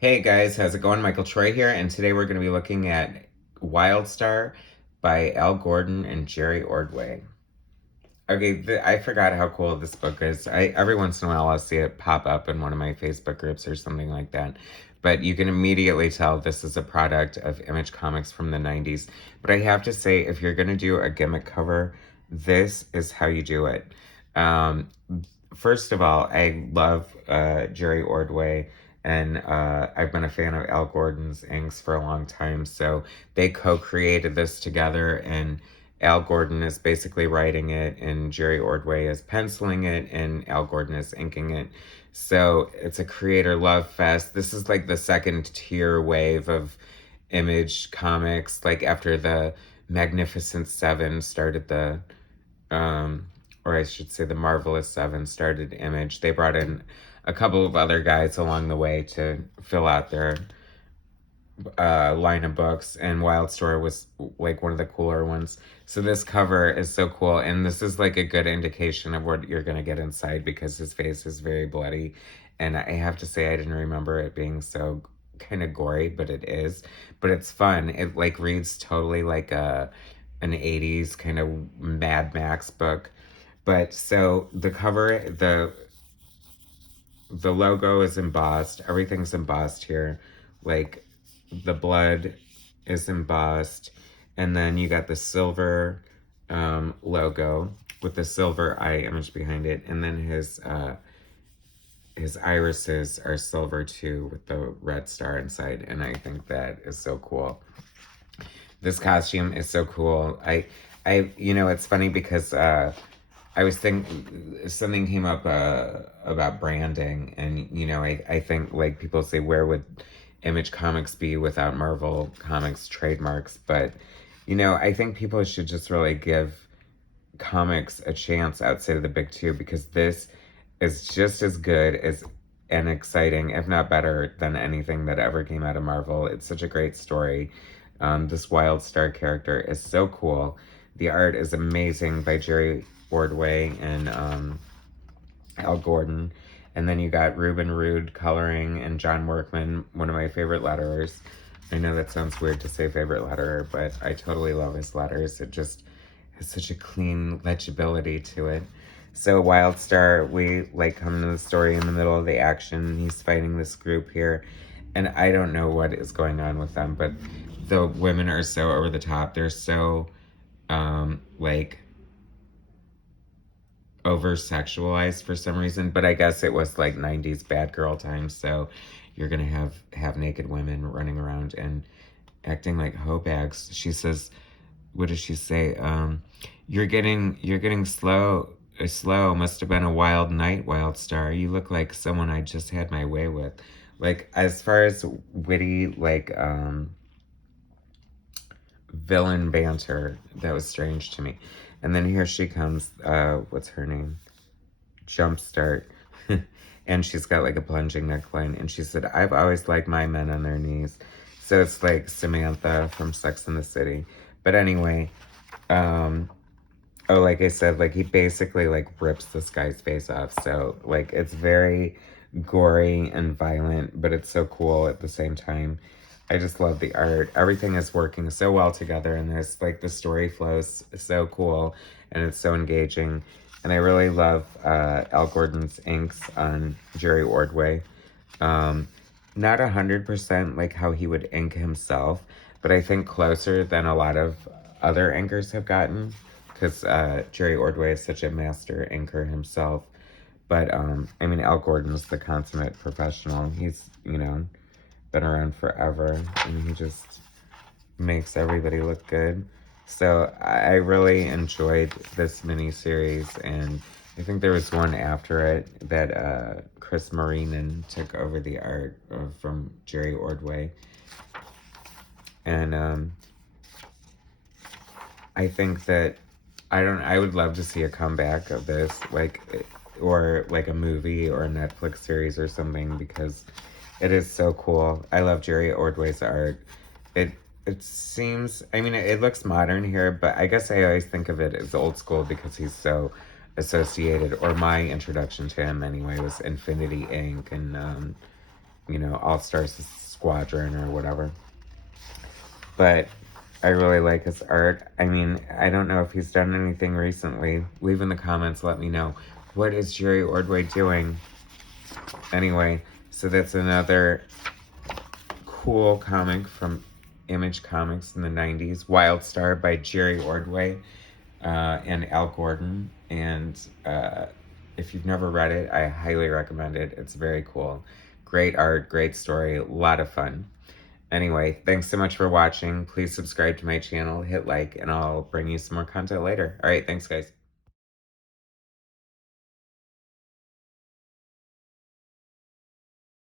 Hey guys, how's it going? Michael Troy here, and today we're going to be looking at WILDSTAR by Al Gordon and Jerry Ordway. Okay, I forgot how cool this book is. Every once in a while I'll see it pop up in one of my Facebook groups or something like that. But you can immediately tell this is a product of Image Comics from the 90s. But I have to say, if you're going to do a gimmick cover, this is how you do it. Um, First of all, I love Jerry Ordway, and I've been a fan of Al Gordon's inks for a long time. So they co-created this together, and Al Gordon is basically writing it, and Jerry Ordway is penciling it, and Al Gordon is inking it. So it's a creator love fest. This is like the second tier wave of Image Comics, like after the Magnificent Seven started um, or I should say the Marvelous Seven started Image. They brought in a couple of other guys along the way to fill out their line of books, and WILDSTAR was like one of the cooler ones. So this cover is so cool, and this is like a good indication of what you're gonna get inside because his face is very bloody, and I have to say I didn't remember it being so kind of gory, but it is. But it's fun. It like reads totally like an 80s kind of Mad Max book. But so the cover, the logo is embossed. Everything's embossed here. Like the blood is embossed, and then you got the silver logo with the silver eye image behind it, and then his irises are silver too with the red star inside, and I think that is so cool. This costume is so cool. It's funny because I was thinking something came up about branding, and I think like people say, where would Image Comics be without Marvel Comics trademarks? But I think people should just really give comics a chance outside of the big two, because this is just as good as and exciting, if not better, than anything that ever came out of Marvel. It's such a great story. This WILDSTAR character is so cool. The art is amazing by Jerry Ordway and Al Gordon. And then you got Ruben Rude coloring and John Workman, one of my favorite letterers. I know that sounds weird to say favorite letterer, but I totally love his letters. It just has such a clean legibility to it. So WILDSTAR, we like come into the story in the middle of the action. He's fighting this group here, and I don't know what is going on with them, but the women are so over the top. They're so like over sexualized for some reason, but I guess it was like 90s bad girl times, so you're gonna have naked women running around and acting like hoe bags. She says, what does she say? You're getting slow. Must have been a wild night, WILDSTAR. You look like someone I just had my way with. Like, as far as witty, like villain banter, that was strange to me. And then here she comes, what's her name? Jumpstart. And she's got like a plunging neckline, and she said, I've always liked my men on their knees. So it's like Samantha from Sex and the City. But anyway, oh, like I said, like he basically like rips this guy's face off. So like it's very gory and violent, but it's so cool at the same time. I just love the art. Everything is working so well together, and there's like the story flows so cool, and it's so engaging. And I really love Al Gordon's inks on Jerry Ordway. Not 100% like how he would ink himself, but I think closer than a lot of other inkers have gotten, because Jerry Ordway is such a master inker himself. But I mean, Al Gordon's the consummate professional. He's been around forever, and he just makes everybody look good. So I really enjoyed this mini-series, and I think there was one after it that Chris Marinin took over the art from Jerry Ordway. And I think that I would love to see a comeback of this, like, or like a movie or a Netflix series or something, because it is so cool. I love Jerry Ordway's art. It seems, I mean, it looks modern here, but I guess I always think of it as old school because he's so associated, or my introduction to him anyway was Infinity Inc. and you know, All-Star Squadron or whatever. But I really like his art. I mean, I don't know if he's done anything recently. Leave in the comments, let me know. What is Jerry Ordway doing? Anyway, so that's another cool comic from Image Comics in the 90s. WILDSTAR by Jerry Ordway and Al Gordon. And if you've never read it, I highly recommend it. It's very cool. Great art, great story, a lot of fun. Anyway, thanks so much for watching. Please subscribe to my channel, hit like, and I'll bring you some more content later. All right, thanks, guys.